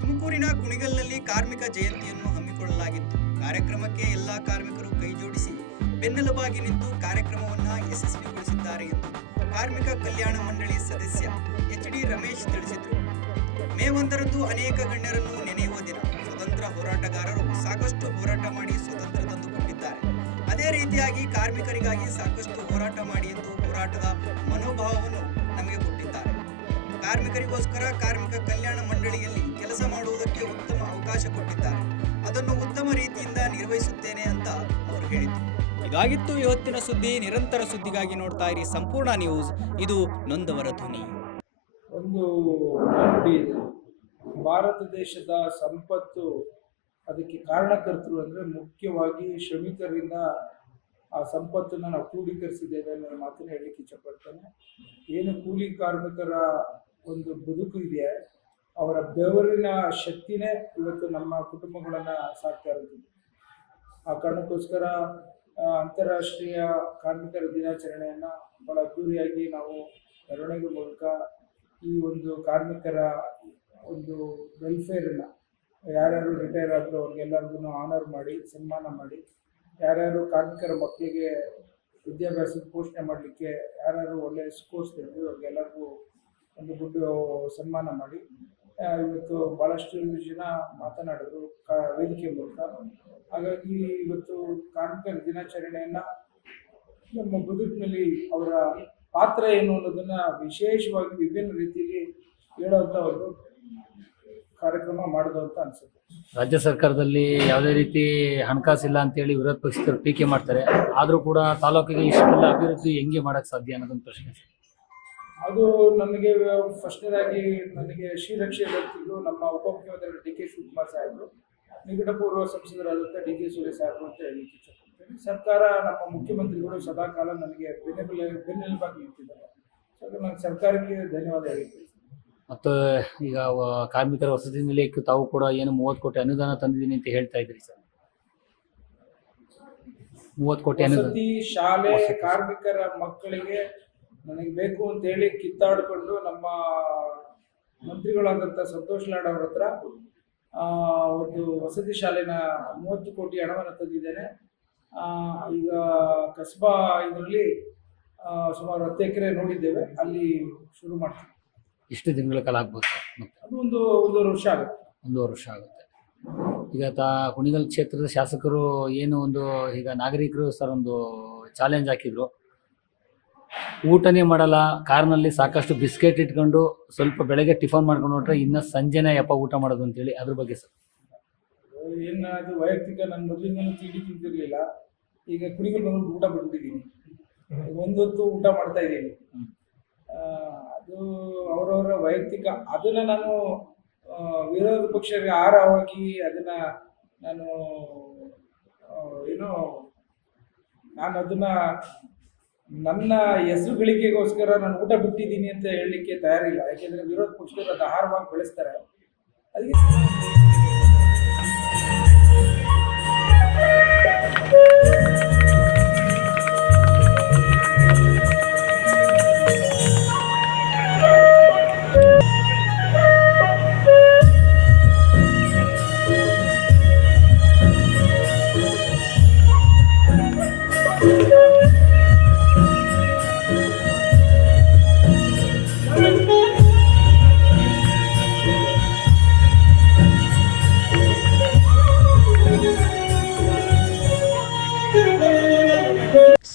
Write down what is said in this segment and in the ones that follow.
ತುಮಕೂರಿನ ಕುಣಿಗಲ್ನಲ್ಲಿ ಕಾರ್ಮಿಕ ಜಯಂತಿಯನ್ನು ಹಮ್ಮಿಕೊಳ್ಳಲಾಗಿತ್ತು. ಕಾರ್ಯಕ್ರಮಕ್ಕೆ ಎಲ್ಲಾ ಕಾರ್ಮಿಕರು ಕೈಜೋಡಿಸಿ ಬೆನ್ನೆಲುಬಾಗಿ ನಿಂತು ಕಾರ್ಯಕ್ರಮವನ್ನು ಯಶಸ್ವಿಗೊಳಿಸಿದ್ದಾರೆ ಎಂದು ಕಾರ್ಮಿಕ ಕಲ್ಯಾಣ ಮಂಡಳಿ ಸದಸ್ಯ ಎಚ್.ಡಿ. ರಮೇಶ್ ತಿಳಿಸಿದರು. ಮೇ 1ರಂದು ಅನೇಕ ಗಣ್ಯರನ್ನು ನೆನೆಯುವ ದಿನ. ಸ್ವತಂತ್ರ ಹೋರಾಟಗಾರರು ಸಾಕಷ್ಟು ಹೋರಾಟ ಮಾಡಿ ಸ್ವತಂತ್ರ ತಂದುಕೊಟ್ಟಿದ್ದಾರೆ. ಅದೇ ರೀತಿಯಾಗಿ ಕಾರ್ಮಿಕರಿಗಾಗಿ ಸಾಕಷ್ಟು ಹೋರಾಟ ಮಾಡಿ ಎಂದು ಹೋರಾಟದ ಮನೋಭಾವವನ್ನು ನಮಗೆ ಕೊಟ್ಟಿದ್ದಾರೆ. ಕಾರ್ಮಿಕರಿಗೋಸ್ಕರ ಕಾರ್ಮಿಕ ಕಲ್ಯಾಣ ಮಂಡಳಿಯಲ್ಲಿ ಕೆಲಸ ಮಾಡುವುದಕ್ಕೆ ಉತ್ತಮ ಅವಕಾಶ ಕೊಟ್ಟಿದ್ದಾರೆ. ಅದನ್ನು ಉತ್ತಮ ರೀತಿಯಿಂದ ನಿರ್ವಹಿಸುತ್ತೇನೆ ಅಂತ ಅವರು ಹೇಳಿದರು. ಇದಾಗಿತ್ತು ಇವತ್ತಿನ ಸುದ್ದಿ. ನಿರಂತರ ಸುದ್ದಿಗಾಗಿ ನೋಡ್ತಾ ಇರಿ ಸಂಪೂರ್ಣ ನ್ಯೂಸ್. ಇದು ನೊಂದವರ ಧ್ವನಿ. ಒಂದು ನಾನುಡಿ ಇದೆ, ಭಾರತ ದೇಶದ ಸಂಪತ್ತು ಅದಕ್ಕೆ ಕಾರಣಕರ್ತರು ಅಂದರೆ ಮುಖ್ಯವಾಗಿ ಶ್ರಮಿಕರಿಂದ ಆ ಸಂಪತ್ತನ್ನು ನಾವು ಕ್ರೋಢೀಕರಿಸಿದ್ದೇವೆ ಅನ್ನೋ ಮಾತನ್ನು ಹೇಳಲಿಕ್ಕೆ ಇಷ್ಟಪಡ್ತೇನೆ. ಏನು ಕೂಲಿ ಕಾರ್ಮಿಕರ ಒಂದು ಬದುಕು ಇದೆ, ಅವರ ಬೆವರಿನ ಶಕ್ತಿನೇ ಇವತ್ತು ನಮ್ಮ ಕುಟುಂಬಗಳನ್ನು ಸಾಕ್ತಾ ಇರೋದು. ಆ ಕಾರಣಕ್ಕೋಸ್ಕರ ಅಂತಾರಾಷ್ಟ್ರೀಯ ಕಾರ್ಮಿಕರ ದಿನಾಚರಣೆಯನ್ನು ಭಾಳ ಅದ್ದೂರಿಯಾಗಿ ನಾವು ಮೆರವಣಿಗೆ ಮೂಲಕ ಈ ಒಂದು ಕಾರ್ಮಿಕರ ಒಂದು ವೆಲ್ಫೇರನ್ನು ಯಾರ್ಯಾರು ರಿಟೈರ್ ಆದರೂ ಅವ್ರಿಗೆಲ್ಲರಿಗೂ ಆನರ್ ಮಾಡಿ ಸನ್ಮಾನ ಮಾಡಿ, ಯಾರ್ಯಾರು ಕಾರ್ಮಿಕರ ಮಕ್ಕಳಿಗೆ ವಿದ್ಯಾಭ್ಯಾಸದ ಪೋಷಣೆ ಮಾಡಲಿಕ್ಕೆ ಯಾರ್ಯಾರು ಒಳ್ಳೆಯ ಕೋರ್ಸ್ ತೆಗೆದು ಅವ್ರಿಗೆಲ್ಲರಿಗೂ ಒಂದು ಗುಡ್ ಸನ್ಮಾನ ಮಾಡಿ ಇವತ್ತು ಭಾಳಷ್ಟು ಜನ ಮಾತನಾಡಿದ್ರು ವೇದಿಕೆ ಮೂಲಕ. ಹಾಗಾಗಿ ಇವತ್ತು ಕಾರ್ಮಿಕರ ದಿನಾಚರಣೆಯನ್ನು ನಮ್ಮ ಬದುಕಿನಲ್ಲಿ ಅವರ ಪಾತ್ರ ಏನು ಅನ್ನೋದನ್ನು ವಿಶೇಷವಾಗಿ ವಿಭಿನ್ನ ರೀತಿಯಲ್ಲಿ ಹೇಳುವಂಥ ಒಂದು ಕಾರ್ಯಕ್ರಮ ಮಾಡೋದು ಅಂತ ಅನಿಸುತ್ತೆ. ರಾಜ್ಯ ಸರ್ಕಾರದಲ್ಲಿ ಯಾವುದೇ ರೀತಿ ಹಣಕಾಸಿಲ್ಲ ಅಂತೇಳಿ ವಿರೋಧ ಪಕ್ಷದವರು ಟೀಕೆ ಮಾಡ್ತಾರೆ. ಆದರೂ ಕೂಡ ತಾಲೂಕಿಗೆ ಇಷ್ಟೆಲ್ಲ ಅಭಿವೃದ್ಧಿ ಹೆಂಗೆ ಮಾಡೋಕ್ಕೆ ಸಾಧ್ಯ ಅನ್ನೋದೊಂದು ಪ್ರಶ್ನೆ. ಅದು ನನಗೆ ಫಸ್ಟ್ನೇದಾಗಿ ನನಗೆ ಶ್ರೀರಕ್ಷೆ ವ್ಯಕ್ತಿಗಳು ನಮ್ಮ ಉಪಮುಖ್ಯಮಂತ್ರಿ ಡಿ.ಕೆ. ಶಿವಕುಮಾರ್ ಸಾಹೇಬರು, ನಿಕಟಪೂರ್ವ ಸಂಸದರಾದಂಥ ಡಿ.ಕೆ. ಸುರೇಶ್ ಸಾಹೇಬರು ಅಂತ ಹೇಳಲಿಕ್ಕೆ ಇಷ್ಟಪಡ್ತೇನೆ. ಸರ್ಕಾರ ನಮ್ಮ ಮುಖ್ಯಮಂತ್ರಿಗಳು ಸದಾಕಾಲ ನನಗೆ ಬೆನ್ನೆಲುಬಾಗಿ ನಿಂತಿದ್ದಾರೆ. ಸೊ ನಾನು ಸರ್ಕಾರಕ್ಕೆ ಧನ್ಯವಾದ ಹೇಳ್ತೀನಿ. ಮತ್ತು ಈಗ ಕಾರ್ಮಿಕರ ವಸತಿ ನಿಲಯಕ್ಕೆ ತಾವು ಕೂಡ ಏನು 30 ಕೋಟಿ ಅನುದಾನ ತಂದಿದ್ದೀನಿ ಅಂತ ಹೇಳ್ತಾ ಇದ್ರಿ ಸರ್. 30 ಕೋಟಿ ವಸತಿ ಶಾಲೆ ಕಾರ್ಮಿಕರ ಮಕ್ಕಳಿಗೆ ನನಗೆ ಬೇಕು ಅಂತೇಳಿ ಕಿತ್ತಾಡಿಕೊಂಡು ನಮ್ಮ ಮಂತ್ರಿಗಳಾದಂಥ ಸಂತೋಷ್ ಲಾಡ್ ಅವ್ರ ಹತ್ರ ಒಂದು ವಸತಿ ಶಾಲೆನ 30 ಕೋಟಿ ಹಣವನ್ನು ತಂದಿದ್ದೇನೆ. ಈಗ ಕಸ್ಬಾ ಇದರಲ್ಲಿ ಸುಮಾರು 10 ಎಕರೆ ನೋಡಿದ್ದೇವೆ, ಅಲ್ಲಿ ಶುರು ಮಾಡ್ತೀವಿ. ಎಷ್ಟು ದಿನಗಳ ಕಾಲ ಆಗ್ಬೋದು ಸರ್? ಅದು ಒಂದೂವರೆ ವರ್ಷ ಆಗುತ್ತೆ. 1.5 ವರ್ಷ ಆಗುತ್ತೆ. ಈಗ ಕುಣಿಗಲ್ ಕ್ಷೇತ್ರದ ಶಾಸಕರು ಏನು ಒಂದು ಈಗ ನಾಗರಿಕರು ಸರ್ ಒಂದು ಚಾಲೆಂಜ್ ಹಾಕಿದ್ರು, ಊಟನೇ ಮಾಡಲ್ಲ, ಕಾರ್ನಲ್ಲಿ ಸಾಕಷ್ಟು ಬಿಸ್ಕೆಟ್ ಇಟ್ಕೊಂಡು ಸ್ವಲ್ಪ ಬೆಳಗ್ಗೆ ಟಿಫನ್ ಮಾಡ್ಕೊಂಡು ಹೊರಟ್ರೆ ಇನ್ನು ಸಂಜೆನೇ ಯಪ್ಪ ಊಟ ಮಾಡೋದು ಅಂತೇಳಿ, ಅದ್ರ ಬಗ್ಗೆ ಸರ್ ಏನು ಅದು ವೈಯಕ್ತಿಕ. ನನ್ನ ಮೊದಲಿಂದಲೂ ತಿಂತಿರಲಿಲ್ಲ. ಈಗ ಕುಣಿಗಲ್ ಬಂದು ಊಟ ಬಿಟ್ಬಿಟ್ಟಿದ್ದೀನಿ, ಒಂದೊತ್ತು ಊಟ ಮಾಡ್ತಾ ಇದ್ದೀನಿ. ಅದು ಅವರವರ ವೈಯಕ್ತಿಕ. ಅದನ್ನು ನಾನು ವಿರೋಧ ಪಕ್ಷಕ್ಕೆ ಆಹಾರವಾಗಿ ಅದನ್ನು ನಾನು ಅದನ್ನು ನನ್ನ ಹೆಸರು ಗಳಿಕೆಗೋಸ್ಕರ ನಾನು ಊಟ ಬಿಟ್ಟಿದ್ದೀನಿ ಅಂತ ಹೇಳಲಿಕ್ಕೆ ತಯಾರಿಲ್ಲ. ಯಾಕೆಂದರೆ ವಿರೋಧ ಪಕ್ಷದವರು ಅದು ಆಹಾರವಾಗಿ ಬೆಳೆಸ್ತಾರೆ. ಅದಕ್ಕೆ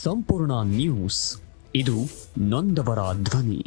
ಸಂಪೂರ್ಣ ನ್ಯೂಸ್. ಇದು ನೊಂದವರ ಧ್ವನಿ.